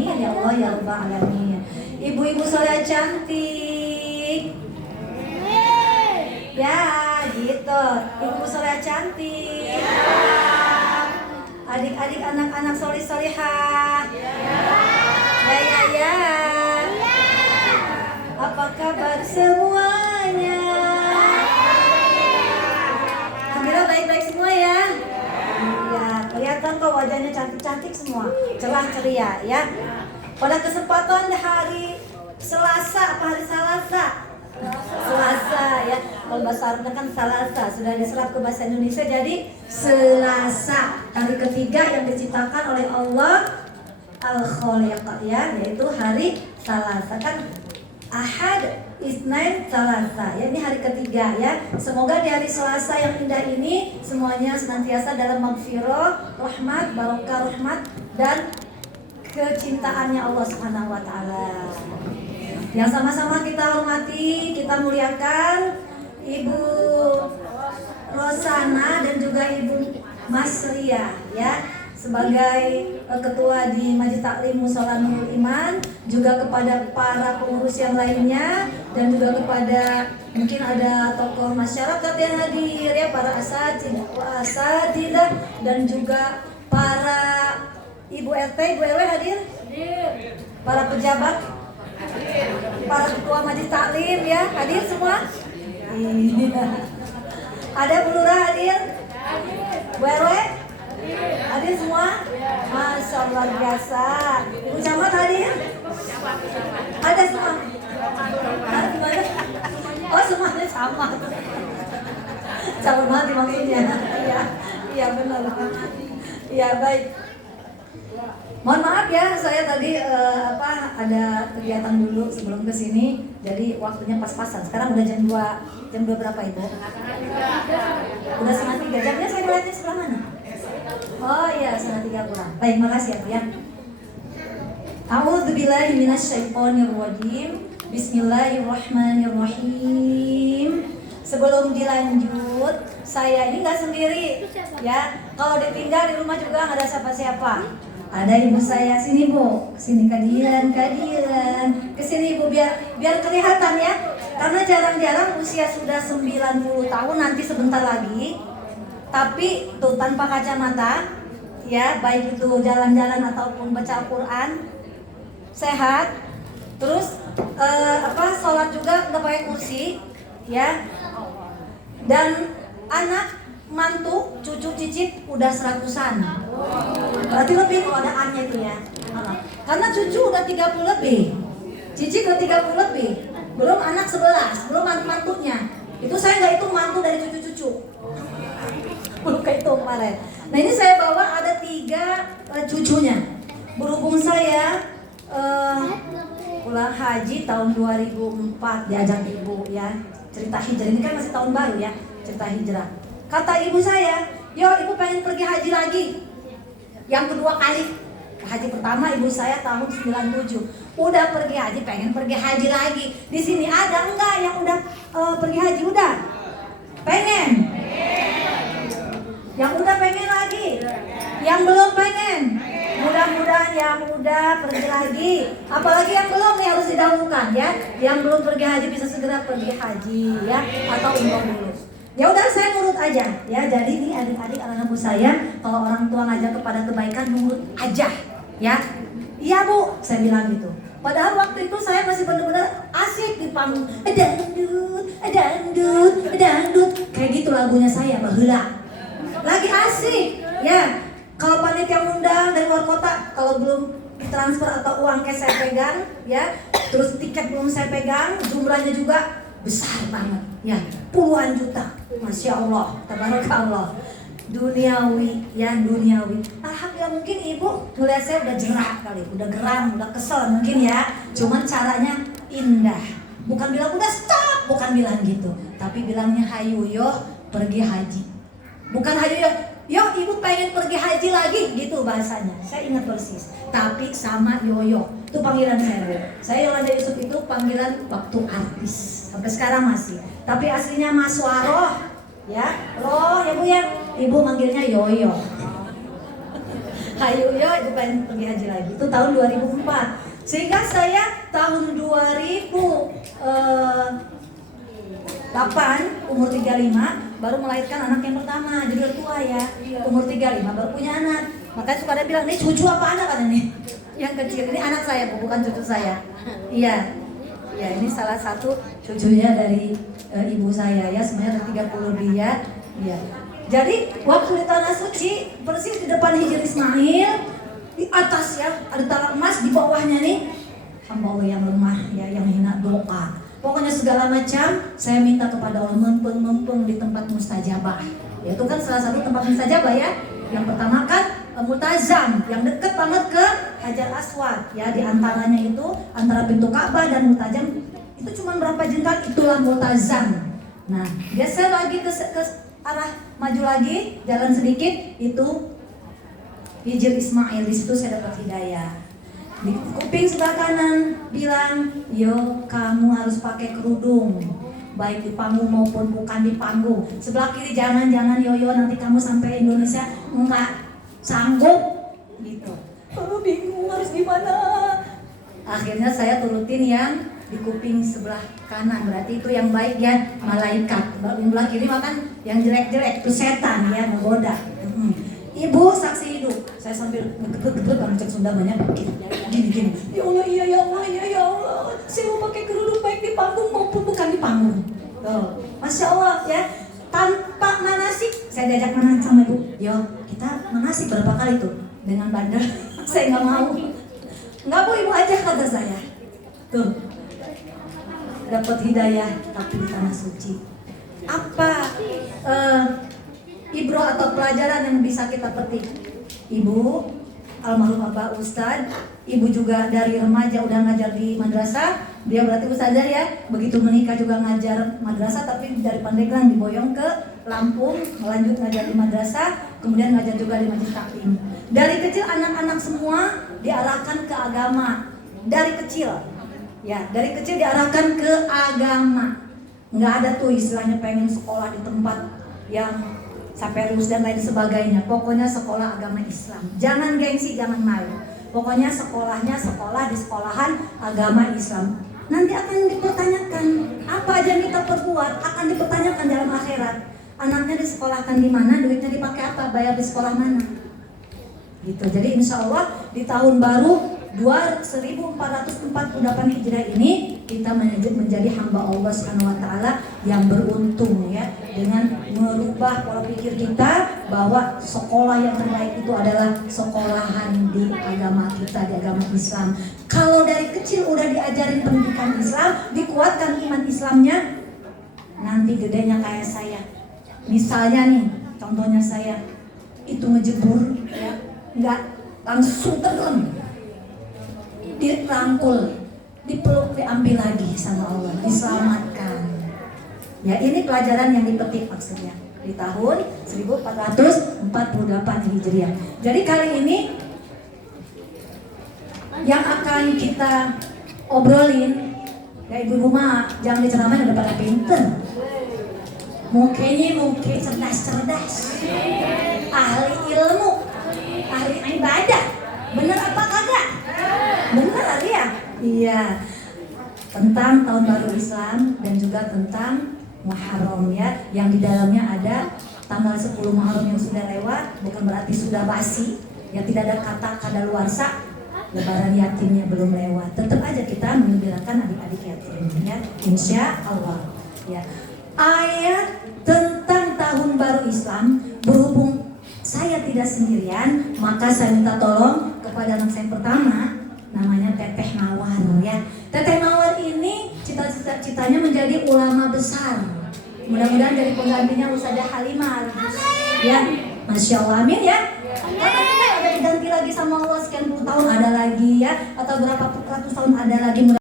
Amin ya Allah ya Rabbal Alamin. Ibu-ibu soleh cantik. Ya gitu. Ibu soleh cantik. Adik-adik anak-anak soleh-solehah. Ya. Apa kabar semuanya? Alhamdulillah baik-baik semua ya. Ya, kelihatan kok wajahnya cantik-cantik semua, cerah ceria ya. Pada kesempatan hari Selasa, apa hari Selasa? Selasa ya. Kalau bahasa Arabnya kan Selasa, sudah diserap ke bahasa Indonesia jadi Selasa. Hari ketiga yang diciptakan oleh Allah Al-Khaliq ya, yaitu hari Selasa kan. Ahad, Isnin, Selasa ya, ini hari ketiga ya. Semoga di hari Selasa yang indah ini semuanya senantiasa dalam maghfirah, rahmat, barokah rahmat dan kecintaannya Allah Subhanahu wa taala. Yang sama-sama kita hormati, kita muliakan Ibu Rosana dan juga Ibu Masria ya, sebagai ketua di Majelis Taklim Mushola Nurul Iman, juga kepada para pengurus yang lainnya dan juga kepada mungkin ada tokoh masyarakat yang hadir ya, para asatidzah dan juga para Ibu RT, Ibu RW hadir? Para pejabat, para ketua Majelis Taklim ya, hadir semua? Iya. Ada Bu Lurah hadir? Bu RW? Hadir semua? Masya Allah, luar biasa. Ibu Camat hadir? Ada semua? Gimana? Oh semuanya sama. Camat mati maksudnya. Iya benar. Iya baik. Mohon maaf ya, saya tadi ada kegiatan dulu sebelum ke sini, jadi waktunya pas-pasan. Sekarang udah jam 2. Jam 2 berapa Ibu? Udah setengah 3. Jamnya saya melihatnya sebelah mana? Oh iya, setengah 3 kurang. Baik, makasih ya Bu ya. A'udzubillahi minasyaitonirrajim. Bismillahirrahmanirrahim. Sebelum dilanjut, saya ini nggak sendiri ya. Kalau ditinggal di rumah juga nggak ada siapa-siapa. Ada ibu saya, sini Bu, sini kadiran, kesini Ibu biar kelihatan ya. Karena jarang-jarang usia sudah 90 tahun nanti sebentar lagi. Tapi tuh tanpa kacamata, ya baik itu jalan-jalan ataupun baca Al-Quran, sehat. Terus sholat juga nggak pakai kursi, ya. Dan anak, mantu, cucu, cicit udah 100-an. Berarti lebih kalau ada annya itu ya. Karena cucu udah 30 lebih, cicit udah 30 lebih. Belum anak 11, belum mantunya. Itu saya nggak hitung mantu dari cucu-cucu. Belum kehitung kemarin. Nah ini saya bawa ada 3 cucunya. Berhubung saya pulang haji tahun 2004 diajak ibu ya, cerita hijrah ini kan masih tahun baru ya, cerita hijrah. Kata ibu saya, yo ibu pengen pergi haji lagi. Yang kedua kali. Haji pertama ibu saya tahun 97. Udah pergi haji, pengen pergi haji lagi. Di sini ada enggak yang udah pergi haji? Udah? Pengen? Yang udah pengen lagi? Yang belum pengen? Mudah-mudahan yang udah pergi lagi. Apalagi yang belum nih harus didahulukan ya. Yang belum pergi haji bisa segera pergi haji ya, atau umroh dulu. Ya udah saya nurut aja ya. Jadi nih adik-adik anak-anakku saya, kalau orang tua ngajak kepada kebaikan nurut aja ya. Iya Bu, saya bilang gitu. Padahal waktu itu saya masih benar-benar asik di panggung. Dangdut. Kayak gitu lagunya saya, baheula. Lagi asik ya. Kalau panitia undang dari luar kota, kalau belum transfer atau uang cash saya pegang ya, terus tiket belum saya pegang, jumlahnya juga besar banget ya, puluhan juta. Masya Allah, tabarakallah. Duniawi ya, duniawi. Alhamdulillah, mungkin ibu ngeliat saya udah jerak kali, udah geram, udah kesel mungkin ya. Cuman caranya indah. Bukan bilang udah stop, bukan bilang gitu. Tapi bilangnya hayu yo pergi haji. Bukan hayu yo ibu pengen pergi haji lagi gitu bahasanya. Saya ingat persis. Tapi sama yoyo. Itu panggilan saya. Saya Yolanda Yusuf itu panggilan waktu artis. Sampai sekarang masih. Tapi aslinya Mas Waroh. Ya, Roh ya Bu ya. Ibu manggilnya Yoyo. Hayu ya, ibu pengen pergi haji lagi. Itu tahun 2004. Sehingga saya tahun 2008 umur 35 baru melahirkan anak yang pertama. Jadi udah tua ya. Umur 35 baru punya anak. Makanya suka ada bilang, "Ini cucu apa anak?" kan ini. Yang kecil ini anak saya, bukan cucu saya. Iya. Ya, ini salah satu cucunya dari ibu saya ya. Sebenarnya ada 30 dia. Iya. Jadi waktu di tanah suci persis di depan Hijr Ismail, di atas ya ada talang emas, di bawahnya nih hamba Allah yang lemah ya, yang hina doa. Pokoknya segala macam saya minta kepada Allah, mempeng di tempat mustajabah. Ya, itu kan salah satu tempat mustajabah ya. Yang pertama kan Multazam yang deket banget ke Hajar Aswad ya, di antaranya itu antara pintu Ka'bah dan Multazam itu cuma berapa jengkal, itulah Multazam. Nah, geser lagi ke arah maju lagi, jalan sedikit itu Hijr Ismail. Di situ saya dapat hidayah. Di kuping sebelah kanan bilang, "Yo, kamu harus pakai kerudung, baik di panggung maupun bukan di panggung." Sebelah kiri, "Jangan Yoyo, nanti kamu sampai Indonesia enggak sanggup." Gitu. Oh, bingung harus gimana. Akhirnya saya turutin yang di kuping sebelah kanan, berarti itu yang baik ya, malaikat. Sebelah kiri makan yang jelek-jelek, itu setan ya, menggoda. Ibu saksi hidup. Saya sambil deket-deket kan cek Sunda banyak gini. "Ya Allah, iya ya Allah, iya ya Allah. Saya mau pakai kerudung baik di panggung maupun bukan di panggung." Tuh, Masya Allah ya. Tanpa manasik, saya diajak manasik sama ibu. "Yo, kita manasik berapa kali tuh?" Dengan bandar. Saya nggak mau. "Nggak Bu, ibu aja," kata saya. Tuh, dapat hidayah tapi di tanah suci. Apa ibroh atau pelajaran yang bisa kita petik? Ibu almarhum Bapak Ustadz, ibu juga dari remaja udah ngajar di madrasah. Dia berarti ustazah ya. Begitu menikah juga ngajar madrasah, tapi dari Pandeglang diboyong ke Lampung, melanjut ngajar di madrasah, kemudian ngajar juga di majelis taklim. Dari kecil anak-anak semua diarahkan ke agama. Dari kecil ya, dari kecil diarahkan ke agama. Nggak ada tuh istilahnya pengen sekolah di tempat yang sampai lulus dan lain sebagainya. Pokoknya sekolah agama Islam. Jangan gengsi, jangan malu. Pokoknya sekolahnya sekolah di sekolahan agama Islam. Nanti akan dipertanyakan apa aja yang kita perbuat, akan dipertanyakan dalam akhirat. Anaknya disekolahkan di mana, duitnya dipakai apa, bayar di sekolah mana. Gitu. Jadi insya Allah di tahun baru 1448 Hijriah ini kita menjadi hamba Allah Subhanahu wa taala yang beruntung ya, dengan merubah pola pikir kita bahwa sekolah yang terbaik itu adalah sekolahan di agama kita, di agama Islam. Kalau dari kecil udah diajarin pendidikan Islam, dikuatkan iman Islamnya, nanti gedenya kayak saya. Misalnya nih, contohnya saya itu ngejebur ya, nggak langsung tenggelam, dirangkul, dipeluk, diambil lagi sama Allah, diselamatkan. Ya, ini pelajaran yang dipetik maksudnya di tahun 1448 Hijriah. Jadi kali ini yang akan kita obrolin ya, ibu rumah jangan diceramain udah pada pinter. Mukanya cerdas-cerdas, ahli ilmu, ahli ibadah. Bener apa kagak? Bener ya? Iya. Tentang tahun baru Islam dan juga tentang Muharram ya, yang di dalamnya ada tanggal 10 Muharram yang sudah lewat, bukan berarti sudah basi ya, tidak ada kata kadaluarsa. Lebaran yatimnya belum lewat, tetap aja kita menggembirakan adik-adik yatim ya, insya Allah ya. Ayat tentang tahun baru Islam, berhubung saya tidak sendirian, maka saya minta tolong kepada anak saya pertama, namanya Teteh Mawar ya. Teteh Mawar ini cita-citanya menjadi ulama besar. Mudah-mudahan jadi penggantinya Ustazah Halimah ya. Masya Allah, amin ya. Karena kita ada diganti lagi sama Allah sekian puluh tahun ada lagi ya, atau berapa ratus tahun ada lagi.